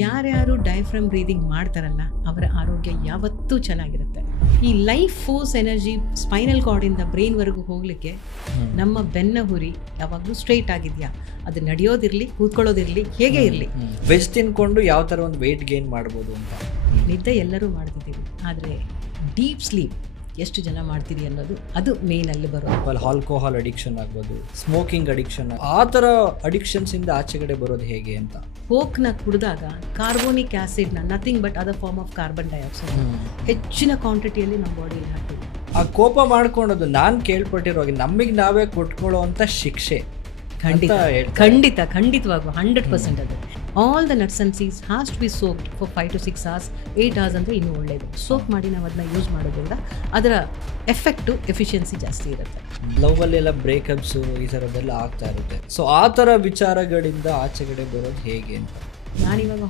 ಯಾರ್ಯಾರು ಡೈಫ್ರಮ್ ಬ್ರೀದಿಂಗ್ ಮಾಡ್ತಾರಲ್ಲ ಅವರ ಆರೋಗ್ಯ ಯಾವತ್ತೂ ಚೆನ್ನಾಗಿರುತ್ತೆ. ಈ ಲೈಫ್ ಫೋರ್ಸ್ ಎನರ್ಜಿ ಸ್ಪೈನಲ್ ಕಾರ್ಡಿಂದ ಬ್ರೈನ್ವರೆಗೂ ಹೋಗ್ಲಿಕ್ಕೆ ನಮ್ಮ ಬೆನ್ನ ಹುರಿ ಯಾವಾಗಲೂ ಸ್ಟ್ರೈಟ್ ಆಗಿದೆಯಾ, ಅದು ನಡೆಯೋದಿರಲಿ ಕೂತ್ಕೊಳ್ಳೋದಿರಲಿ ಹೇಗೆ ಇರಲಿ. ವೆಜ್ ತಿನ್ಕೊಂಡು ಯಾವ ಥರ ಒಂದು ವೆಯ್ಟ್ ಗೇನ್ ಮಾಡ್ಬೋದು ಅಂತ. ನಿದ್ದೆ ಎಲ್ಲರೂ ಮಾಡ್ತಿದ್ದೀವಿ, ಆದರೆ ಡೀಪ್ ಸ್ಲೀಪ್ ಎಷ್ಟು ಜನ ಮಾಡ್ತೀರಿ ಅನ್ನೋದು ಅದು ಮೇನಲ್ಲಿ ಬರೋದು. ಆಲ್ಕೋಹಾಲ್ ಅಡಿಕ್ಷನ್ ಆಗ್ಬೋದು, ಸ್ಮೋಕಿಂಗ್ ಅಡಿಕ್ಷನ್, ಆ ಥರ ಅಡಿಕ್ಷನ್ಸ್ ಇಂದ ಆಚೆಗಡೆ ಬರೋದು ಹೇಗೆ ಅಂತ. ಕೋಕ್ನ ಕುಡಿದಾಗ ಕಾರ್ಬೋನಿಕ್ ಆ್ಯಸಿಡ್ನ nothing but other form of carbon dioxide ಹೆಚ್ಚಿನ ಕ್ವಾಂಟಿಟಿಯಲ್ಲಿ ನಮ್ಮ ಬಾಡಿಯಲ್ಲಿ ಹಾಕ್ತೀವಿ. ಆ ಕೋಪ ಮಾಡ್ಕೊಳೋದು ನಾನು ಕೇಳ್ಪಟ್ಟಿರೋ ಹಾಗೆ ನಮಗೆ ನಾವೇ ಕೊಟ್ಕೊಳ್ಳೋ ಅಂತ ಶಿಕ್ಷೆ. ಖಂಡಿತವಾಗೂ 100% ಅದು. All the nuts and seeds has to be soaked for 5 to 6 hours, 8 hours ಅಂದರೆ ಇನ್ನೂ ಒಳ್ಳೆಯದು. ಸೋಕ್ ಮಾಡಿ ನಾವು ಅದನ್ನ ಯೂಸ್ ಮಾಡೋದ್ರಿಂದ ಅದರ ಎಫೆಕ್ಟು ಎಫಿಷಿಯನ್ಸಿ ಜಾಸ್ತಿ ಇರುತ್ತೆ. ಲವ್ವಲ್ಲೆಲ್ಲ ಬ್ರೇಕಪ್ಸು ಈ ಥರದ್ದೆಲ್ಲ ಆಗ್ತಾ ಇರುತ್ತೆ. ಸೊ ಆ ಥರ ವಿಚಾರಗಳಿಂದ ಆಚೆಗಡೆ ಬರೋದು ಹೇಗೆ ಅಂತ. ನಾನಿವಾಗ